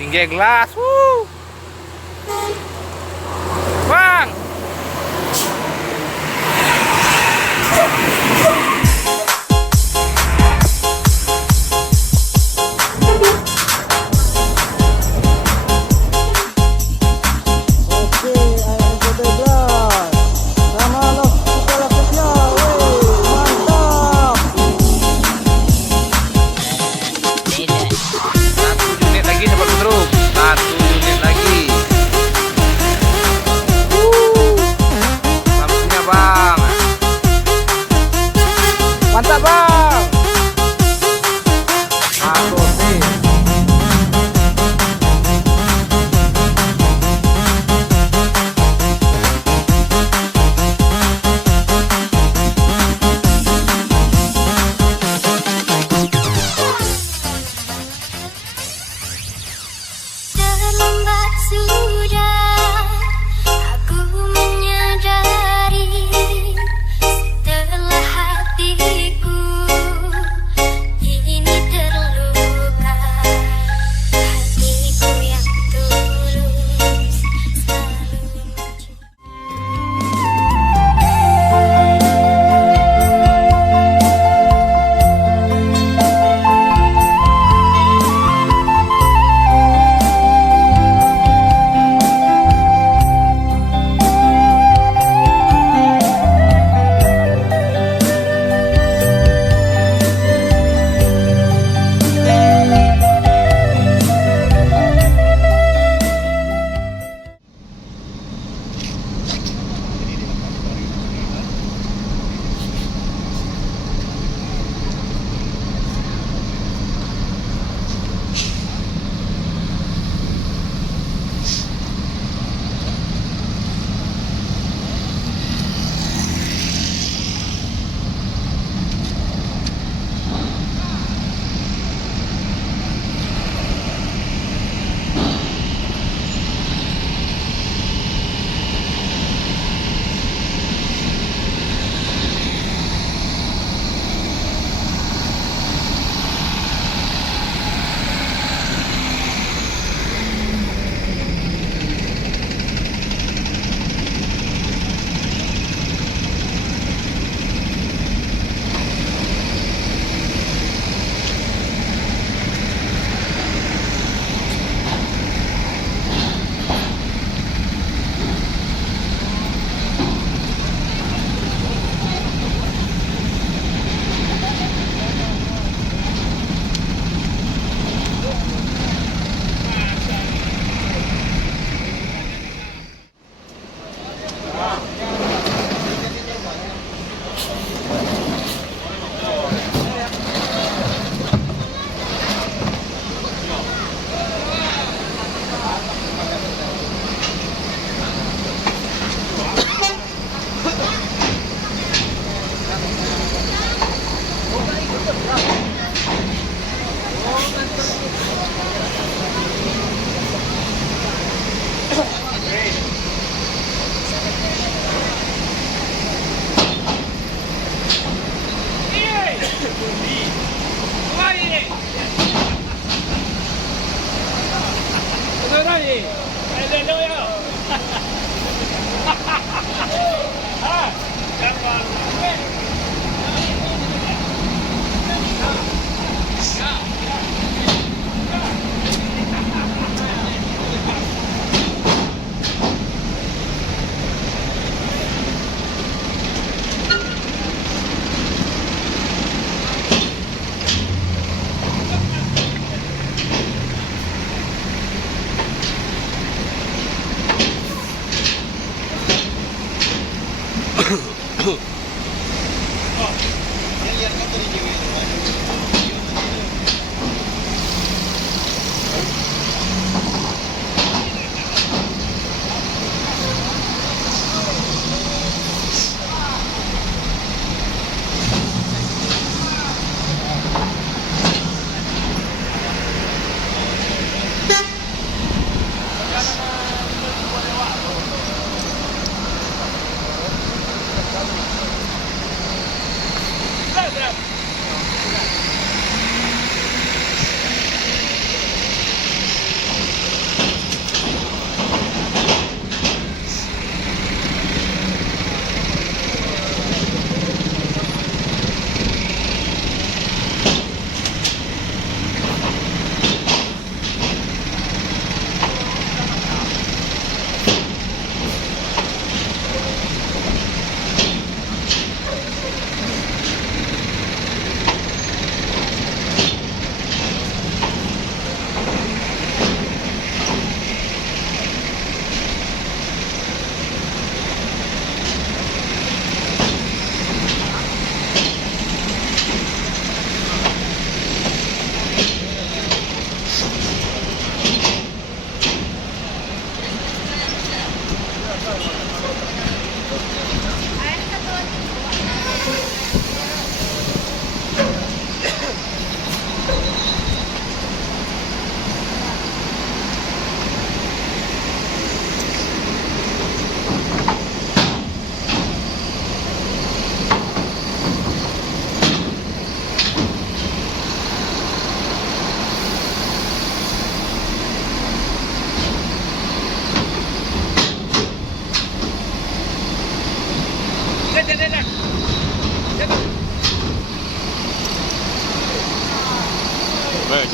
Singgah gelas. Bang. Mantap bang. Aku sih. Terlambat sudah aku menyadari setelah hatiku ini terluka. Hatiku yang tulus selalu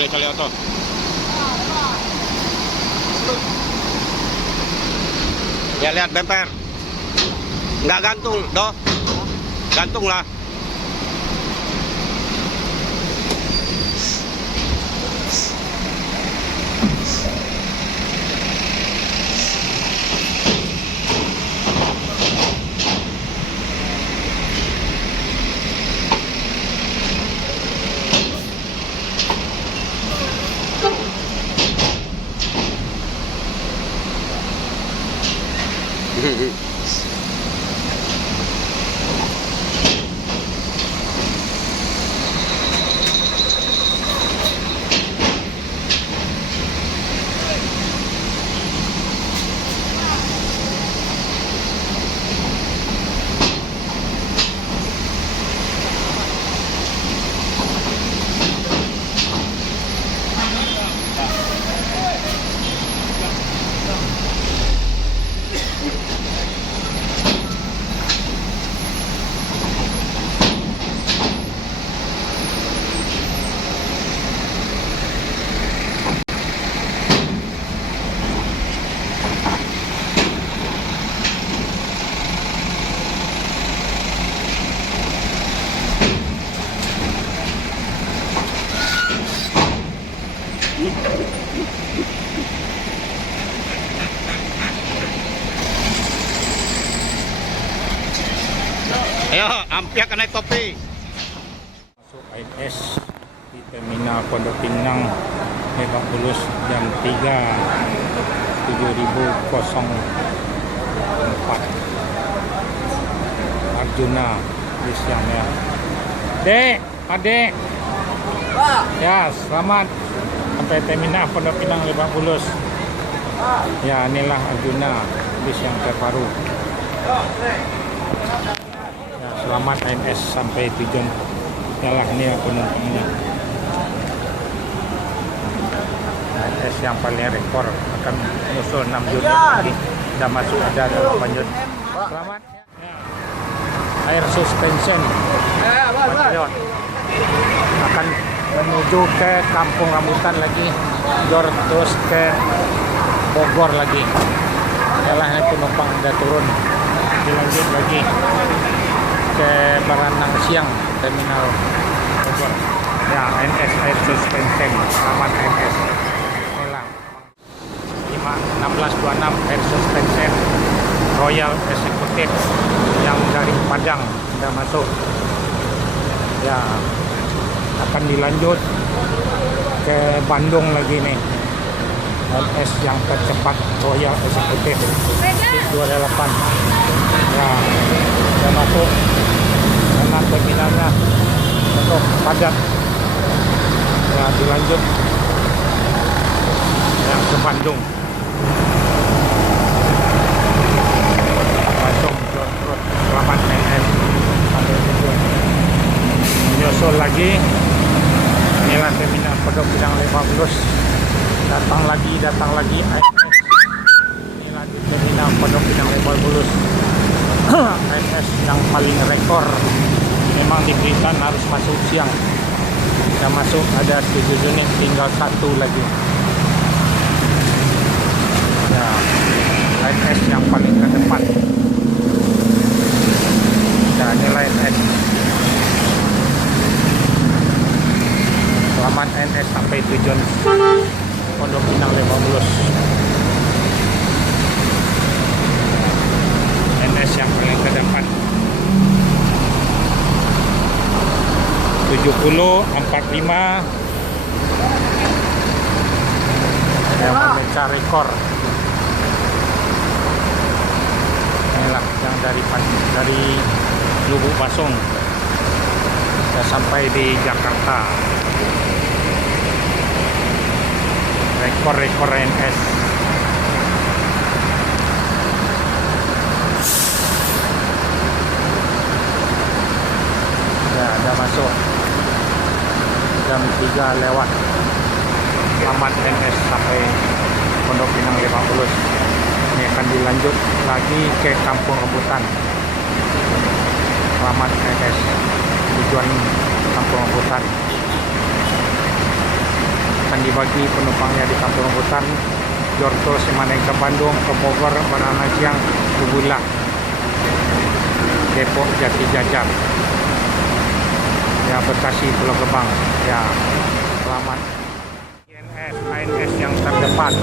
Kali-kali auto. Ya lihat bemper. Nggak gantung, doh. Gantung lah. Ayo, ampiak naik topi. Masuk ANS di Terminal Pondok Pinang, Lebak Bulus jam 3.7004. Arjuna di siang ya. Dek, adek. Ya, selamat sampai Terminal Pondok Pinang Lebak Bulus. Ya, inilah Arjuna bis yang terbaru. Selamat ANS sampai tujuan. Yalah ini penumpangnya. ANS yang paling rekor akan menyusul 6 Juni lagi. Sudah masuk ada dalam lanjut. Selamat. Ya. Air suspension Patriot akan menuju ke Kampung Rambutan lagi, terus ke Bogor lagi. Yalah ini penumpang sudah turun. Dilanjut lagi ke Baranang Siang Terminal Bogor. Ya, ANS air suspension. Selamat ANS. Inilah 1626 air suspension Royal Executive yang dari Padang sudah masuk. Ya, akan dilanjut ke Bandung lagi nih. ANS yang tercepat Royal Executive 28. Ya, sudah masuk. Karena terminalnya untuk padat. Ya, dilanjut yang ke Bandung. Langsung terus selamat ANS sampai tujuan. Menyusul lagi. Inilah Terminal Pondok Pinang Lebak Bulus. Datang lagi ANS. Inilah di Terminal Pondok Pinang Lebak Bulus. ANS yang paling rekor. Memang diberitakan harus masuk siang. Sudah masuk ada 7 unit, tinggal 1 lagi. Ya, ANS yang paling ke depan. Ya, inilah ANS. Selamat ANS sampai tujuan Pondok Pinang Lebak Bulus. ANS yang paling ke depan. 7045 yang memecah rekor. Inilah yang dari Lubuk Basung sudah sampai di Jakarta. Rekor ANS. Ya, ada masuk jam 3 lewat. Selamat ANS sampai Pondok Pinang Lebak Bulus. Ini akan dilanjut lagi ke Kampung Rambutan. Selamat ANS tujuan Kampung Rambutan. akan dibagi penumpangnya di Kampung Rambutan, Jorto, Semaneng ke Bandung, ke Bogor, Barana Siang, Tubulah, Depok, Jati Jajar, ya Bekasi, Pulau Gebang. Ya, selamat. ANS yang terdepan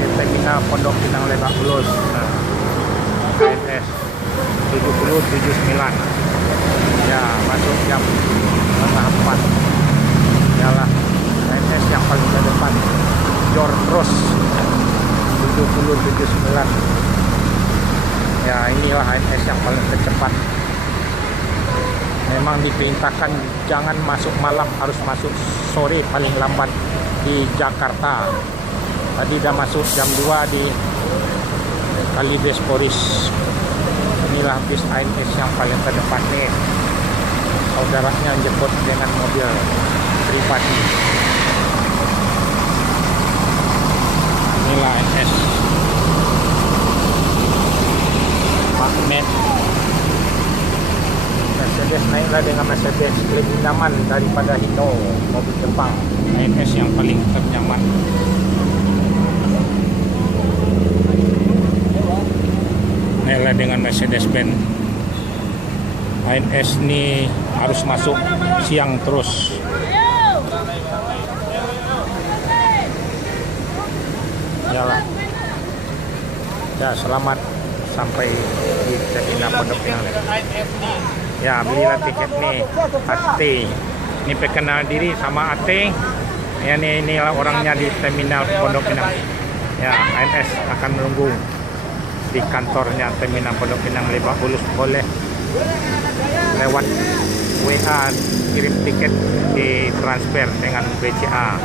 di terminal Pondok Pinang Lebak Bulus. ANS 7079. Ya, masuk jam 4. Yalah, ANS yang paling terdepan, Jor Terus 7079. Ya, inilah ANS yang paling tercepat. Memang diperintahkan jangan masuk malam, harus masuk sore paling lambat di Jakarta. Tadi dah masuk jam 2 di Kalidesporis. Inilah bis ANS yang paling terdepan nih. Saudaranya jemput dengan mobil pribadi. Inilah ANS magnet. Mercedes naiklah dengan Mercedes lebih nyaman daripada Hino, mobil Jepang. ANS yang paling ternyaman. Naiklah dengan Mercedes Benz. ANS ini harus masuk siang terus. Yalah. Ya, selamat sampai di terminal Pondok Pinang. Ya, belilah tiket nih, AT. Ini perkenal diri sama AT. Ya, inilah orangnya di terminal Pondok Pinang. Ya, ANS akan menunggu di kantornya terminal Pondok Pinang Lebak Bulus. Boleh lewat WA kirim tiket di transfer dengan BCA.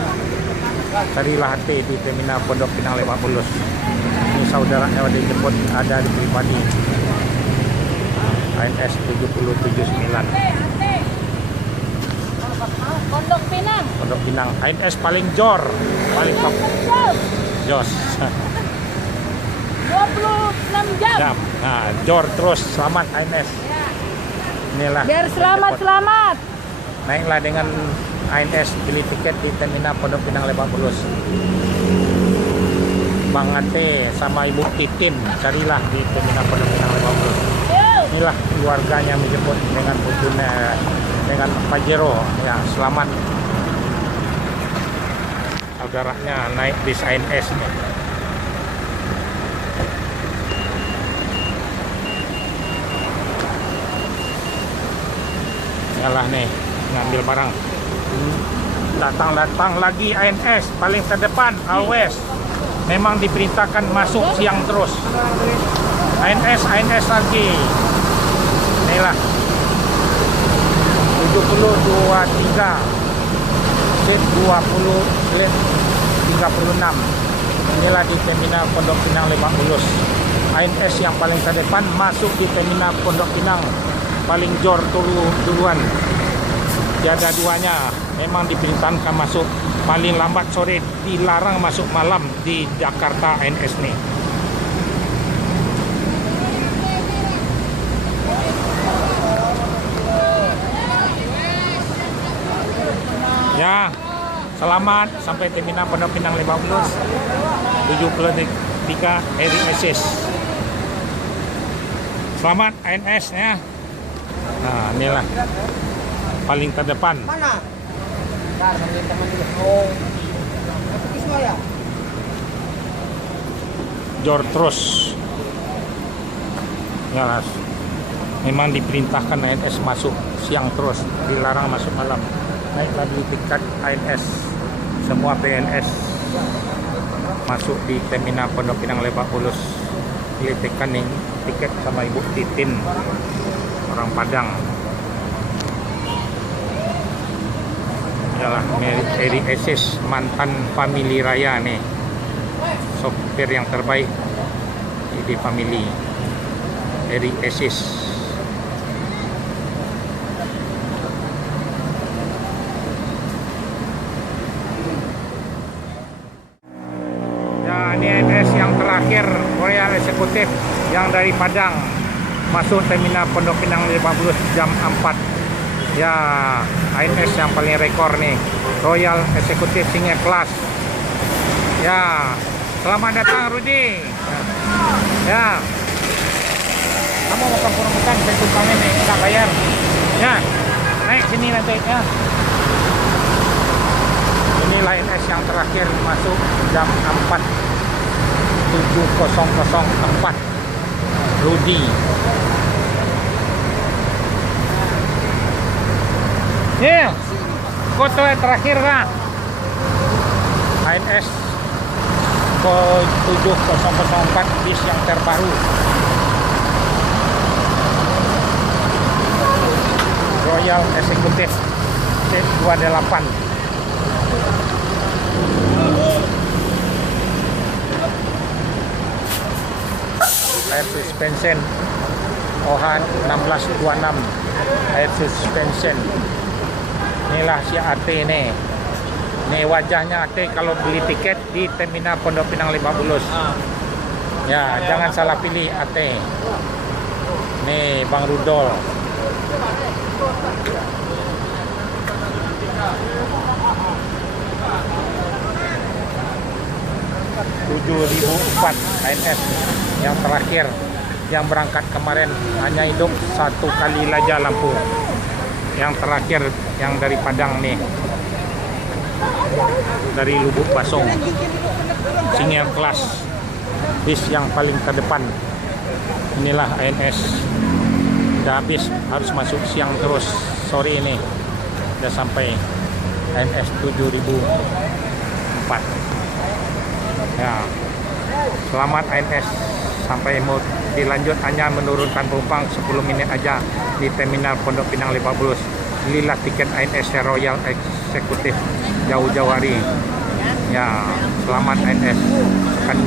Carilah AT di terminal Pondok Pinang Lebak Bulus. Ini saudaranya udah dijemput, ada di pribadi. ANS 7079. Pondok Pinang. Pondok Pinang. ANS paling jor, paling top. Jos. 26 jam. Nah, jor terus. Selamat ANS. Inilah. Biar selamat. Naiklah dengan ANS, beli tiket di terminal Pondok Pinang Lebak Bulus. Bang Ate sama Ibu Titin carilah di terminal Pondok Pinang Lebak Bulus. Inilah keluarganya menjemput dengan putunya, dengan Pajero. Ya, selamat. Saudaranya naik bis ANS nih. Yalah nih, ngambil barang. Datang lagi ANS paling terdepan, always. Memang diperintahkan masuk siang terus. ANS lagi. Inilah 7023 set 20/36. Inilah di terminal Pondok Pinang Lebak Bulus. ANS yang paling terdepan masuk di terminal Pondok Pinang, paling jor duluan. Tiada duanya. Memang diperintahkan masuk paling lambat sore, dilarang masuk malam di Jakarta ANS nih. Ya, selamat sampai terminal Pondok Pinang Lebak Bulus 73 Eri Assist. Selamat ANS ya. Nah, inilah paling terdepan. Mana? Jor terus. Ya, memang diperintahkan ANS masuk siang terus, dilarang masuk malam. Naiklah di tiket ANS. Semua PNS masuk di terminal Pondok Pinang Lebak Bulus. Ditekan nih tiket sama Ibu Titin, orang Padang. Yalah, Eri Assist, mantan Family Raya nih, sopir yang terbaik di Family. Eri Assist. Ya, ini ANS yang terakhir, Royal Eksekutif yang dari Padang masuk terminal Pondok Pinang Lebak Bulus jam 4. Ya, ANS yang paling rekor nih, Royal Executive Senior Class. Ya, selamat datang Rudi. Ya, kamu mau kampung rambutan, saya tumpangin nih, nggak bayar. Ya, naik sini nanti ya. Ini ANS yang terakhir masuk jam 4.7004 Rudi. Ya, foto yang terakhir kah? ANS ke 7004 bis yang terbaru. Royal Executive C28. Air suspension Ohan 1626. Air suspension. Inilah si AT nih. Nih wajahnya AT kalau beli tiket di Terminal Pondok Pinang Lebak Bulus. Ya, jangan salah pilih AT. Nih Bang Rudol. ANS yang terakhir yang berangkat kemarin hanya hidup satu kali saja lampu. Yang terakhir yang dari Padang nih, dari Lubuk Basong, senior kelas, bis yang paling terdepan. Inilah ANS. Udah habis, harus masuk siang terus. Sore ini udah sampai ANS 7004. Ya, selamat ANS. Sampai mau dilanjut hanya menurunkan penumpang 10 menit aja di Terminal Pondok Pinang Lebak Bulus. Belilah tiket ANS Royal Executive jauh-jauh hari. Ya, selamat ANS. Akan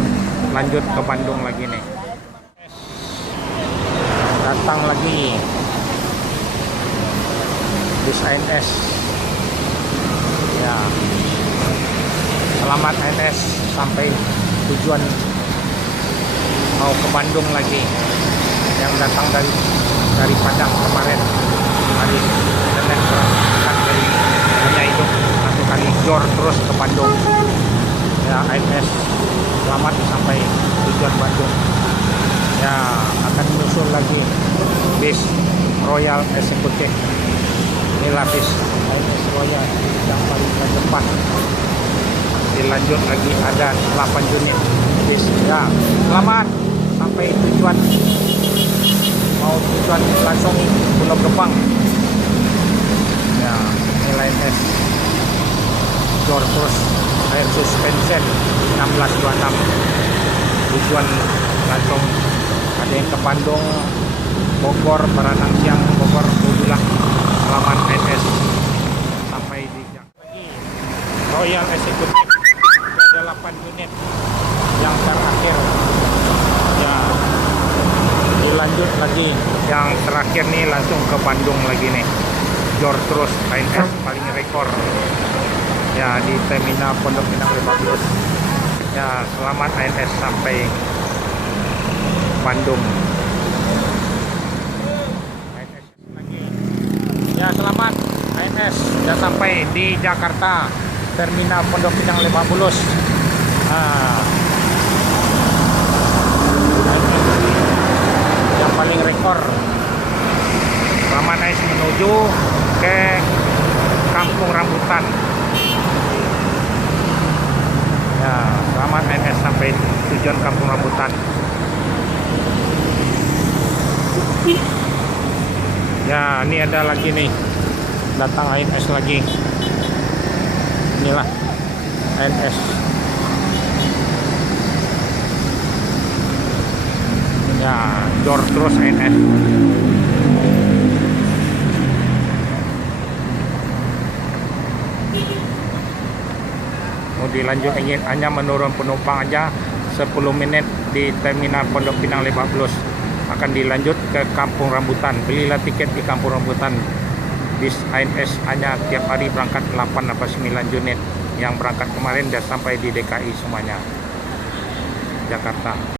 lanjut ke Bandung lagi nih. Datang lagi bis ANS. Ya, selamat ANS sampai tujuan. Mau ke Bandung lagi, yang datang dari Padang kemarin hari Senin berangkat dari hanya hidup satu kali jor terus ke Bandung. Ya, ANS selamat sampai tujuan Bandung. Ya, akan menyusul lagi bis Royal Executive. Inilah bis ANS Royal yang paling terdepan. Dilanjut lagi ada 8 unit bis. Ya, selamat sampai tujuan. Mau tujuan langsung Pulau Gebang. Ya, nilai ANS jor terus air suspension 1626. Tujuan langsung ada yang ke Bandung, Bogor, Baranang Siang, Bogor, Budulah. Selamat ANS sampai di Royal Executive. Ada 8 unit yang terakhir. Ya, dilanjut lagi yang terakhir nih langsung ke Bandung lagi nih. Jor terus ANS paling rekor. Ya, di Terminal Pondok Pinang Lebak Bulus. Ya, selamat ANS sampai Bandung. ANS lagi. Ya, selamat ANS sudah sampai di Jakarta. Terminal Pondok Pinang Lebak Bulus. Yang paling rekor. Selamat ANS menuju ke Kampung Rambutan. Ya, selamat ANS sampai tujuan Kampung Rambutan. Ya, ini ada lagi nih, datang ANS lagi. Inilah ANS. Ya, jor terus ANS. Mau dilanjut ingin hanya menurun penumpang aja 10 menit di Terminal Pondok Pinang Lebak Bulus. Akan dilanjut ke Kampung Rambutan. Belilah tiket di Kampung Rambutan. Bis ANS hanya tiap hari berangkat 8 atau 9 unit. Yang berangkat kemarin sudah sampai di DKI semuanya, Jakarta.